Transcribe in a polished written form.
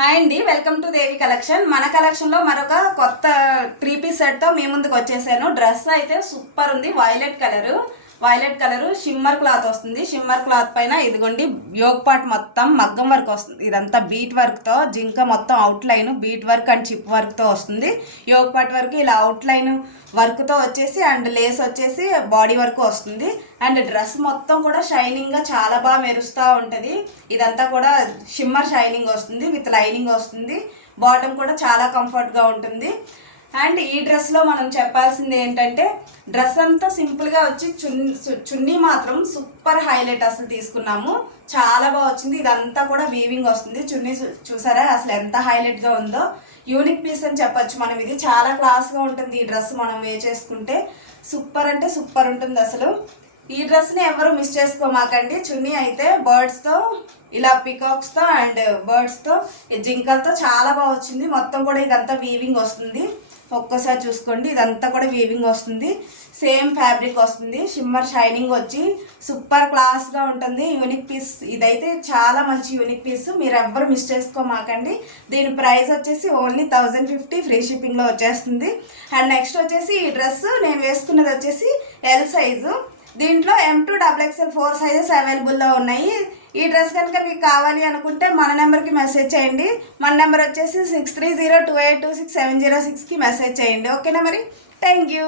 Hi అండి, welcome to Devi collection. మన కలెక్షన్లో మరొక కొత్త 3 పీస్ సెట్తో మీ ముందుకు వచ్చేసాను. డ్రెస్ అయితే సూపర్ ఉంది. వైలెట్ కలరు షిమ్మర్ క్లాత్ వస్తుంది. షిమ్మర్ క్లాత్ పైన ఇదిగోండి యోగ్ పార్ట్ మొత్తం మగ్గం వర్క్ వస్తుంది. ఇదంతా బీట్ వర్క్తో జింక మొత్తం outline bead work and chip వర్క్తో వస్తుంది. యోగ్ పార్ట్ వరకు ఇలా అవుట్లైన్ వర్క్తో వచ్చేసి అండ్ లేస్ వచ్చేసి బాడీ వరకు వస్తుంది. అండ్ డ్రెస్ మొత్తం కూడా షైనింగ్గా చాలా బాగా మెరుస్తూ ఉంటుంది. ఇదంతా కూడా షిమ్మర్ షైనింగ్ వస్తుంది విత్ లైనింగ్ వస్తుంది. బాటమ్ కూడా చాలా కంఫర్ట్గా ఉంటుంది. అండ్ ఈ డ్రెస్లో మనం చెప్పాల్సింది ఏంటంటే డ్రెస్ అంతా సింపుల్గా వచ్చి చున్నీ మాత్రం సూపర్ హైలైట్ అసలు తీసుకున్నాము. చాలా బాగా వచ్చింది. ఇదంతా కూడా వీవింగ్ వస్తుంది. చున్నీ చూసారా అసలు ఎంత హైలైట్గా ఉందో. యూనిక్ పీస్ అని చెప్పొచ్చు మనం. ఇది చాలా క్లాస్గా ఉంటుంది ఈ డ్రెస్ మనం వే చేసుకుంటే. సూపర్ అంటే సూపర్ ఉంటుంది అసలు. ఈ డ్రెస్ని ఎవరు మిస్ చేసుకోమాకండి. చున్నీ అయితే బర్డ్స్తో ఇలా పికాక్స్తో అండ్ బర్డ్స్తో జింకలతో చాలా బాగా వచ్చింది. మొత్తం కూడా ఇదంతా వీవింగ్ వస్తుంది. ఒక్కసారి చూసుకోండి, ఇదంతా కూడా వీవింగ్ వస్తుంది. సేమ్ ఫ్యాబ్రిక్ వస్తుంది. షిమ్మర్ షైనింగ్ వచ్చి సూపర్ క్లాస్గా ఉంటుంది. యూనిక్ పీస్ ఇదైతే చాలా మంచి యూనిక్ పీస్. మీరు ఎవ్వరు మిస్ చేసుకోమాకండి. దీని ప్రైస్ వచ్చేసి ఓన్లీ 1050 ఫ్రీ షిప్పింగ్లో వచ్చేస్తుంది. అండ్ నెక్స్ట్ వచ్చేసి ఈ డ్రెస్ నేను వేసుకున్నది వచ్చేసి ఎల్ సైజు. దీంట్లో M2 XXL 4 సైజెస్ అవైలబుల్లో ఉన్నాయి. ఈ డ్రెస్ కనుక మీకు కావాలి అనుకుంటే మన నెంబర్కి మెసేజ్ చేయండి. మన నెంబర్ వచ్చేసి 6302826706కి మెసేజ్ చేయండి. ఓకేనా మరి? Thank you.